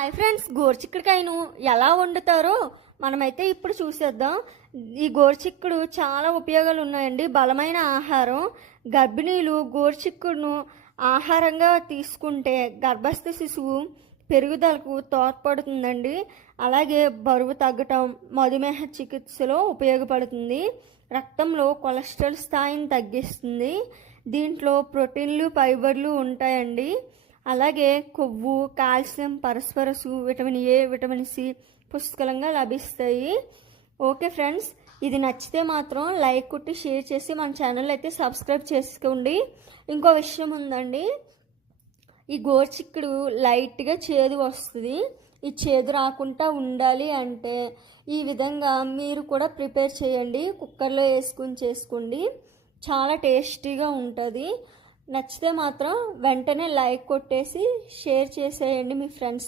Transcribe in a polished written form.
Hi friends, గోరుచిక్కుడుకాయను ఎలా వండుతారో మనమైతే ఇప్పుడు చూసేద్దాం. ఈ గోరుచిక్కుడు చాలా ఉపయోగాలు ఉన్నాయండి. బలమైన ఆహారం. గర్భిణీలు గోరుచిక్కుడును ఆహారంగా తీసుకుంటే గర్భస్థ శిశువు పెరుగుదలకు తోడ్పడుతుందండి. అలాగే బరువు తగ్గటం, మధుమేహ చికిత్సలో ఉపయోగపడుతుంది. రక్తంలో కొలెస్ట్రాల్ స్థాయిని తగ్గిస్తుంది. దీంట్లో ప్రోటీన్లు, ఫైబర్లు ఉంటాయండి. అలాగే కొవ్వు, కాల్షియం, పరస్పరసు, విటమిన్ ఏ, విటమిన్ సి పుష్కలంగా లభిస్తాయి. ఓకే ఫ్రెండ్స్, ఇది నచ్చితే మాత్రం లైక్ కొట్టి షేర్ చేసి మన ఛానల్ అయితే సబ్స్క్రైబ్ చేసుకోండి. ఇంకో విషయం ఉందండి, ఈ గోరుచిక్కుడు లైట్గా చేదు వస్తుంది. ఈ చేదు రాకుండా ఉండాలి అంటే ఈ విధంగా మీరు కూడా ప్రిపేర్ చేయండి. కుక్కర్లో వేసుకుని చేసుకోండి, చాలా టేస్టీగా ఉంటుంది. నచ్చితే మాత్రం వెంటనే లైక్ కొట్టేసి షేర్ చేసేయండి మీ ఫ్రెండ్స్.